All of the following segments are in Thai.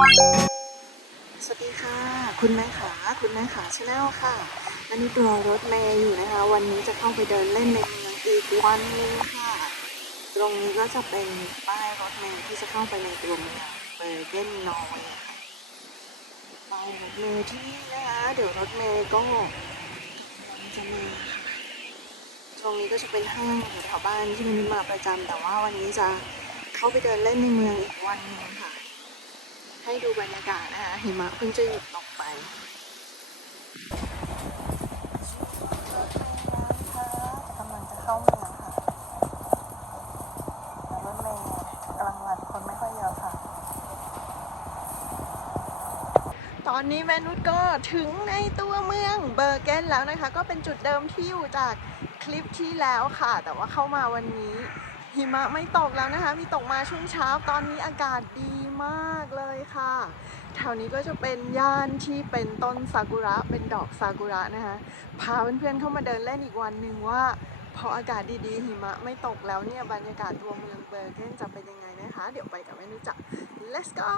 สวัสดีค่ะ คุณแม่ขาคุณแม่ขาชาแนลค่ะ อันนี้ตัวรถเมย์อยู่นะคะ วันนี้จะเข้าไปเดินเล่นในเมืองอีกวันหนึงค่ะ ตรงนี้ก็จะเป็นป้ายรถเมย์ที่จะเข้าไปในตัวเมืองเบอร์เกนนอยค่ะป้ายรถเมย์ที่นะคะ เดี๋ยวรถเมย์ก็จะมาตรงนี้ก็จะเป็นห้างแถวบ้านที่มันมาประจำแต่ว่าวันนี้จะเข้าไปเดินเล่นในเมืองอีกวันหนึงค่ะ ให้ดูบรรยากาศนะคะหิมะเพิ่งจะหยุดตกไปกำลังจะเข้าเมืองค่ะรถเมล์กำลังวันคนไม่ค่อยเยอะค่ะ ตอนนี้แมนุษย์ก็ถึงในตัวเมืองเบอร์เกนแล้วนะคะ ก็เป็นจุดเดิมที่อยู่จากคลิปที่แล้วค่ะ แต่ว่าเข้ามาวันนี้ หิมะไม่ตกแล้วนะคะ มีตกมาช่วงเช้าตอนนี้อากาศดีมากเลยค่ะแถวนี้ก็จะเป็นย่านที่เป็นต้นซากุระเป็นดอกซากุระนะคะพาเพื่อนๆเข้ามาเดินเล่นอีกวันหนึ่งว่าพออากาศดีๆหิมะไม่ตกแล้วเนี่ยบรรยากาศตัวเมืองเบอร์เกนจะเป็นยังไงนะคะ เดี๋ยวไปกับแม่นุจัก let's go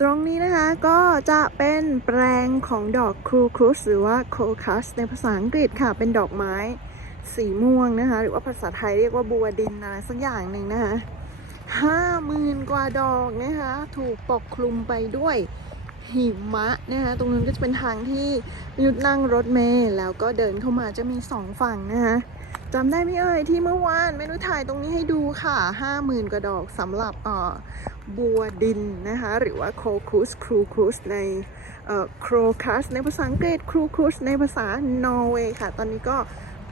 ตรงนี้นะคะก็จะเป็นแปลงของดอกครูครุสหรือว่าโคคัสในภาษาอังกฤษค่ะเป็นดอกไม้ สีม่วงนะคะ หรือว่าภาษาไทยเรียกว่าบัวดินอะไรสักอย่างหนึ่งนะคะห้าหมื่นกว่าดอกนะคะ ถูกปกคลุมไปด้วยหิมะนะคะตรงนั้นก็จะเป็นทางที่มนุษย์นั่งรถเมล์แล้วก็เดินเข้ามาจะมีสองฝั่งนะคะจำได้ไหมเอ่ยที่เมื่อวานเมนุษย์ถ่ายตรงนี้ให้ดูค่ะห้าหมื่นกว่าดอกสำหรับเอ่อบัวดินนะคะหรือว่าโคคุสครูครุสในเอ่อโครคัสในภาษาอังกฤษครูครุสในภาษานอร์เวย์ค่ะ ตอนนี้ก็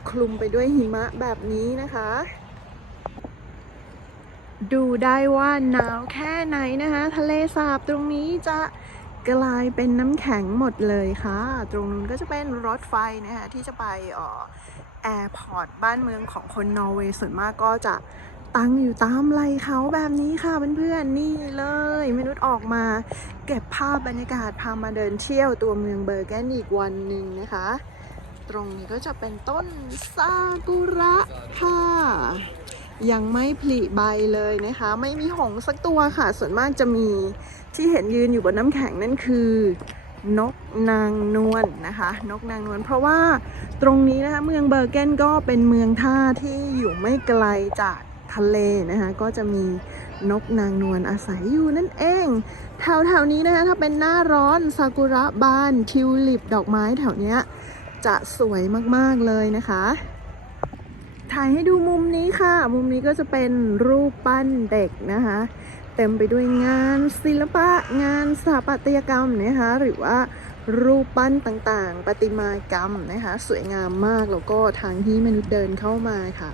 คลุมไปด้วยหิมะแบบนี้นะคะ ดูได้ว่าหนาวแค่ไหนนะคะ ทะเลสาบตรงนี้จะกลายเป็นน้ำแข็งหมดเลยค่ะ ตรงนู้นก็จะเป็นรถไฟนะคะที่จะไปออแอร์พอร์ตบ้านเมืองของคนนอร์เวย์ส่วนมากก็จะตั้งอยู่ตามไหลเขาแบบนี้ค่ะเพื่อนๆนี่เลยมนุษย์ออกมา เก็บภาพบรรยากาศพามาเดินเที่ยวตัวเมืองเบอร์แกนอีกวันหนึ่งนะคะ ตรงนี้ก็จะเป็นต้นซากุระค่ะ ยังไม่ผลิใบเลยนะคะ ไม่มีหงส์สักตัวค่ะ ส่วนมากจะมีที่เห็นยืนอยู่บนน้ำแข็งนั่นคือนกนางนวลนะคะ นกนางนวลเพราะว่าตรงนี้นะคะเมืองเบอร์เกนก็เป็นเมืองท่าที่อยู่ไม่ไกลจากทะเลนะคะก็จะมีนกนางนวลอาศัยอยู่นั่นเองแถวๆนี้นะคะถ้าเป็นหน้าร้อนซากุระบานทิวลิปดอกไม้แถวเนี้ย จะสวยมากๆเลยนะคะ ถ่ายให้ดูมุมนี้ค่ะ มุมนี้ก็จะเป็นรูปปั้นเด็กนะคะ เต็มไปด้วยงานศิลปะงานสถาปัตยกรรมนะคะ หรือว่ารูปปั้นต่างๆ ประติมากรรมนะคะ สวยงามมากแล้วก็ทางที่มนุษย์เดินเข้ามาค่ะ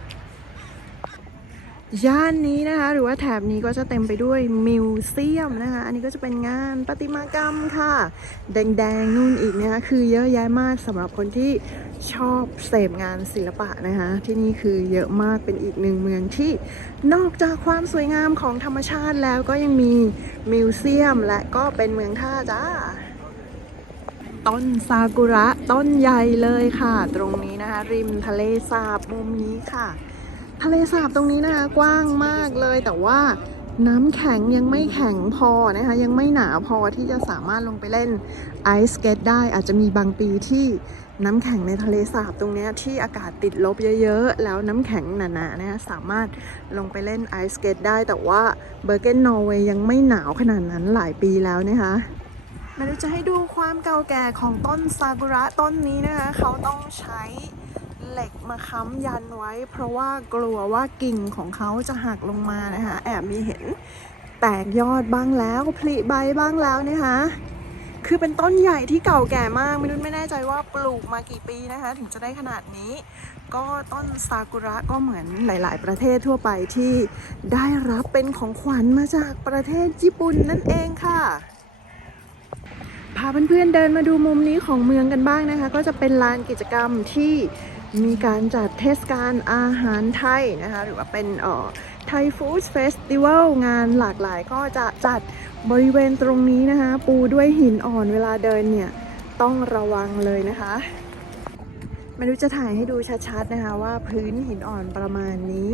ย่านนี้นะคะ หรือว่าแถบนี้ก็จะเต็มไปด้วยมิวเซียมนะคะ อันนี้ก็จะเป็นงานประติมากรรมค่ะ แดงๆนู่นอีกนะคะ คือเยอะแยะมากสำหรับคนที่ชอบเสพงานศิลปะนะคะ ที่นี่คือเยอะมากเป็นอีกหนึ่งเมืองที่นอกจากความสวยงามของธรรมชาติแล้วก็ยังมีมิวเซียมและก็เป็นเมืองท่าจ้าต้นซากุระต้นใหญ่เลยค่ะ ตรงนี้นะคะ ริมทะเลสาบมุมนี้ค่ะ ทะเลสาบตรงนี้นะคะกว้างมากเลยแต่ว่าน้ำแข็งยังไม่แข็งพอนะคะยังไม่หนาพอที่จะสามารถลงไปเล่นไอซ์สเกตได้ อาจจะมีบางปีที่น้ำแข็งในทะเลสาบตรงนี้ที่อากาศติดลบเยอะๆ แล้วน้ำแข็งหนาๆนะคะสามารถลงไปเล่นไอซ์สเกตได้ แต่ว่าเบอร์เกนนอร์เวย์ยังไม่หนาวขนาดนั้นหลายปีแล้วนะคะมาดูจะให้ดูความเก่าแก่ของต้นซากุระต้นนี้นะคะเขาต้องใช้ เหล็กมาค้ำยันไว้ เพราะว่ากลัวว่ากิ่งของเขาจะหักลงมานะคะแอบมีเห็นแตกยอดบ้างแล้วผลิใบบ้างแล้วนะคะคือเป็นต้นใหญ่ที่เก่าแก่มากไม่รู้ไม่แน่ใจว่าปลูกมากี่ปีนะคะ ถึงจะได้ขนาดนี้ ก็ต้นซากุระก็เหมือนหลาย ๆ ประเทศทั่วไปที่ได้รับเป็นของขวัญมาจากประเทศญี่ปุ่นนั่นเองค่ะ พาเพื่อน ๆ เดินมาดูมุมนี้ของเมืองกันบ้างนะคะ ก็จะเป็นลานกิจกรรมที่ มีการจัดเทศกาลอาหารไทยนะคะ หรือว่าเป็นเอ่อไทยฟู้ดเฟสติวัลงานหลากหลายก็จะจัดบริเวณตรงนี้นะคะ ปูด้วยหินอ่อนเวลาเดินเนี่ย ต้องระวังเลยนะคะไม่รู้จะถ่ายให้ดูชัดๆนะคะ ว่าพื้นหินอ่อนประมาณนี้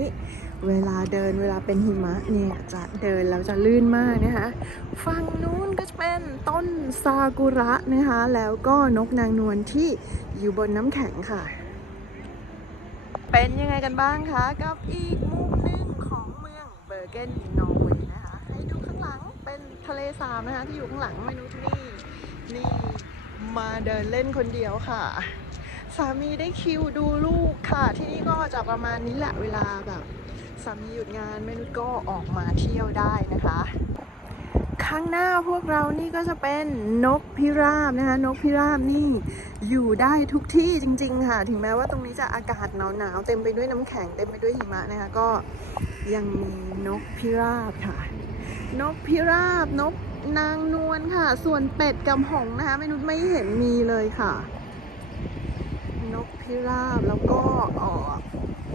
เวลาเดินเวลาเป็นหิมะเนี่ยจะเดินแล้วจะลื่นมากนะคะฝั่งนู้นก็จะเป็นต้นซากุระนะคะ แล้วก็นกนางนวลที่อยู่บนน้ำแข็งค่ะ เป็นยังไงกันบ้างคะ กับอีกมุมหนึ่งของเมืองเบอร์เกนนอร์เวย์นะคะ ให้ดูข้างหลังเป็นทะเลสาบนะคะ ที่อยู่ข้างหลังเมนูที่นี่ นี่มาเดินเล่นคนเดียวค่ะ สามีได้คิวดูลูกค่ะ ที่นี่ก็จะประมาณนี้แหละเวลาแบบสามีหยุดงานแม่นุชก็ออกมาเที่ยวได้นะคะ ข้างหน้าพวกเรานี่ก็จะเป็นนกพิราบนะคะ นกพิราบนี่อยู่ได้ทุกที่จริง ๆ ค่ะ ถึงแม้ว่าตรงนี้จะอากาศหนาวๆเต็มไปด้วยน้ำแข็งเต็มไปด้วยหิมะนะคะ ก็ยังมีนกพิราบค่ะ นกพิราบนกนางนวลค่ะ ส่วนเป็ดกับหงนะคะแม่นุชไม่เห็นมีเลยค่ะ นกพิราบแล้วก็อ่อ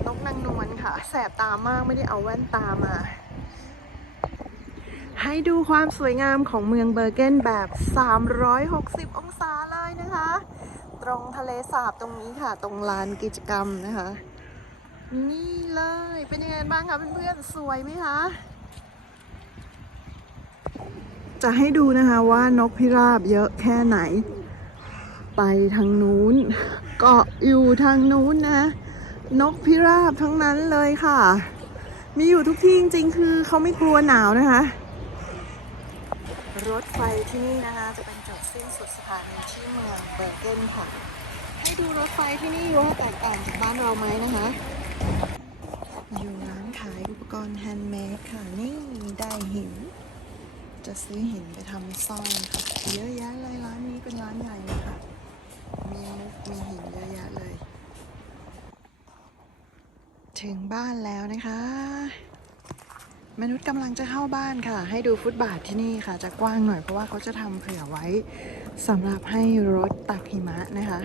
นกนางนวลค่ะ แสบตามากไม่ได้เอาแว่นตามา ให้ดูความสวยงามของเมืองเบอร์เกนแบบ 360 องศาเลยนะคะ ตรงทะเลสาบตรงนี้ค่ะ ตรงลานกิจกรรมนะคะ นี่เลย เป็นยังไงบ้างคะเพื่อนๆ สวยไหมคะ จะให้ดูนะคะว่านกพิราบเยอะแค่ไหน ไปทางนู้น เกาะอยู่ทางนู้นนะ นกพิราบทั้งนั้นเลยค่ะ มีอยู่ทุกที่จริงๆ คือเขาไม่กลัวหนาวนะคะ รถไฟที่นี่นะคะ จะเป็นจุดสิ้นสุดสถานีที่เมืองเบอร์เกนค่ะ ให้ดูรถไฟที่นี่ว่าแตกต่างจากบ้านเราไหมนะคะ อยู่ร้านขายอุปกรณ์แฮนด์เมดค่ะ นี่ได้หิน จะซื้อหินไปทำสร้อยค่ะ เยอะแยะเลยร้านนี้เป็นร้านใหญ่เลยค่ะมีมุกมีหินเยอะแยะเลย ถึงบ้านแล้วนะคะ มนุษย์กำลังจะเข้าบ้านค่ะ ให้ดูฟุตบาทที่นี่ค่ะ จะกว้างหน่อยเพราะว่าเขาจะทำเผื่อไว้สำหรับให้รถตักหิมะนะคะ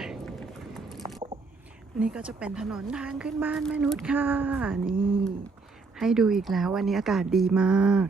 นี่ก็จะเป็นถนนทางขึ้นบ้านมนุษย์ค่ะ นี่ ให้ดูอีกแล้ววันนี้อากาศดีมาก